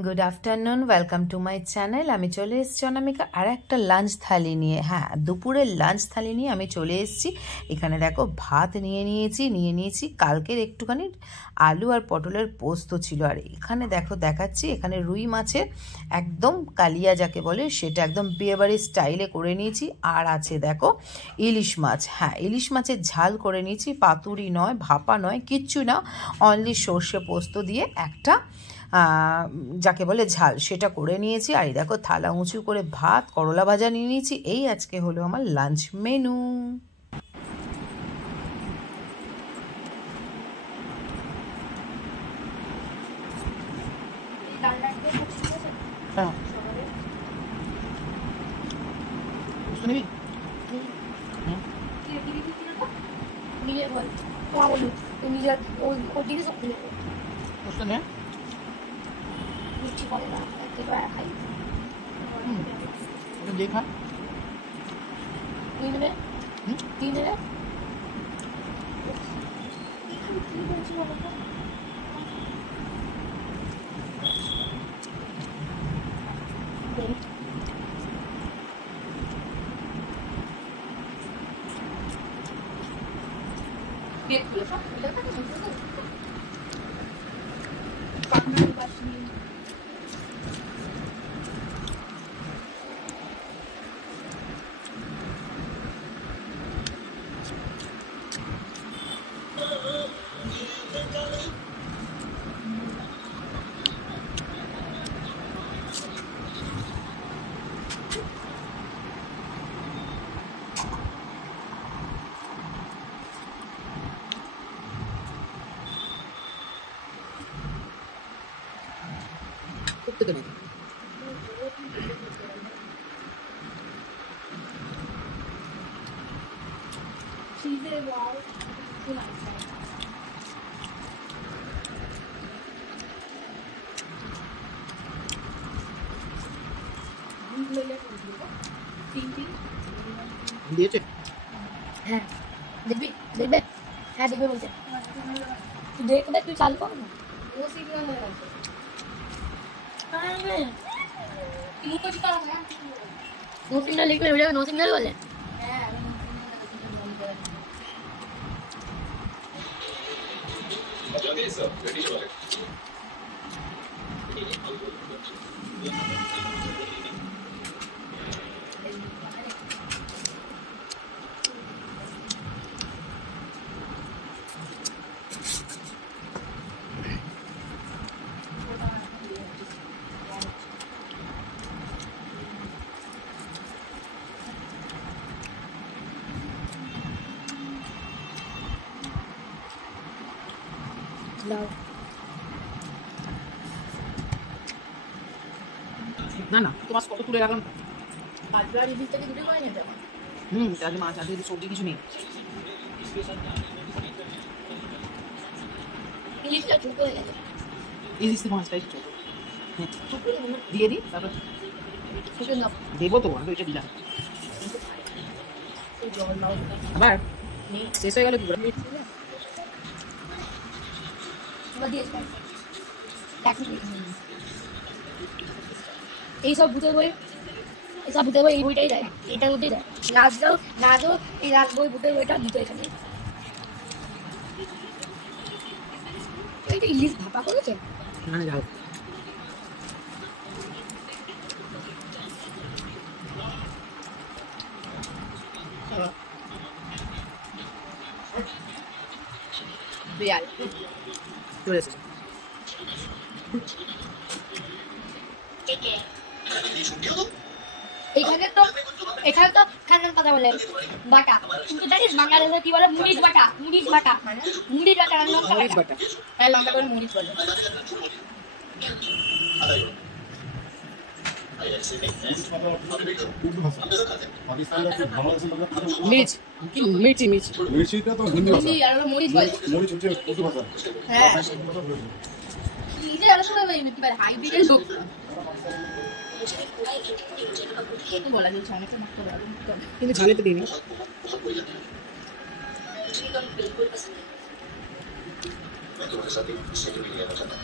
Good afternoon, welcome to my channel. আমি চলে এসেছি অনামিকা আর একটা লাঞ্চ থালি নিয়ে। হ্যাঁ, দুপুরের লাঞ্চ থালি নিয়ে আমি চলে এসেছি। এখানে দেখো ভাত নিয়ে নিয়েছি কালকের একটুখানি আলু আর পটলের পোস্ত ছিল। আর এখানে দেখো দেখাচ্ছি, এখানে রুই মাছের একদম কালিয়া যাকে বলে সেটা একদম বিয়েবাড়ির স্টাইলে করে নিয়েছি। আর আছে দেখো ইলিশ মাছ। হ্যাঁ, ইলিশ মাছের ঝাল করে নিয়েছি, পাতুরি নয়, ভাপা নয়, কিচ্ছু না, অনলি সর্ষে পোস্ত দিয়ে একটা যাকে বলে ঝাল, সেটা করে নিয়েছি। আর এই দেখো থালা উঁচু করে ভাত, করলা ভাজা নিয়ে নিয়েছি। এই আজকে হলো আমার লাঞ্চ মেনু। দেখা করতে দেবে। দিয়েছে? হ্যাঁ, দেখবি দেখবে, হ্যাঁ দেখবে বলছে, দেখবে তুই চালু কর না। ও সিগন্যাল হয়ে গেছে। নো সিগন্যাল লিখলে হয়ে যাবে, নো সিগন্যাল বলে। না না, তোমার কত তুলে রাখলাম। বাজরা রিভিউ থেকে দুটো করে নিয়ে যাবো। আজ মাছ, আজকে সবজি কিছু নেই। ইলিশটা ছোট হয়ে গেছে। ইলিশ মাছটাই ছোট। দিয়ে দিই, তারপর দেবো তো, আমি এটা দিলাম। আবার শেষ হয়ে গেল কি করে? এইসব ভূতের বই, এইসব ভূতের বই এই বইটাই দেয়, এটার মধ্যেই দেয়। নাচ দাও নাচও, এই রাত বই ভূতের বইটা দুটো এখানে। এইটা ইলিশ ভাপা করেছে না না, যাও। বিড়াল চলে এসেছে। এখানে তো খান্নার কথা বলে বাটা, কিন্তু জানিস বাংলাদেশে কি বলে? মুড়িশ বাটা। মুড়িশ বাটা মানে মুড়িশ বাটা, লঙ্কা বাটা। হ্যাঁ, লঙ্কা করে মুড়িশ বলে। মির্চ কি মির্চি মির্চি মির্চিটা তো হিন্দি ভাষা, আর মুড়িশ বলে। মরিচ হচ্ছে উর্দু ভাষা। হ্যাঁ, এটা আসলে কি বলে হাইব্রিড লোক বলা যাচ্ছে অনেকে মাত্র বলে, কিন্তু ঝালে তো দিইনি। मैं तुम्हारे साथ एक सेकंड भी नहीं रहना चाहता।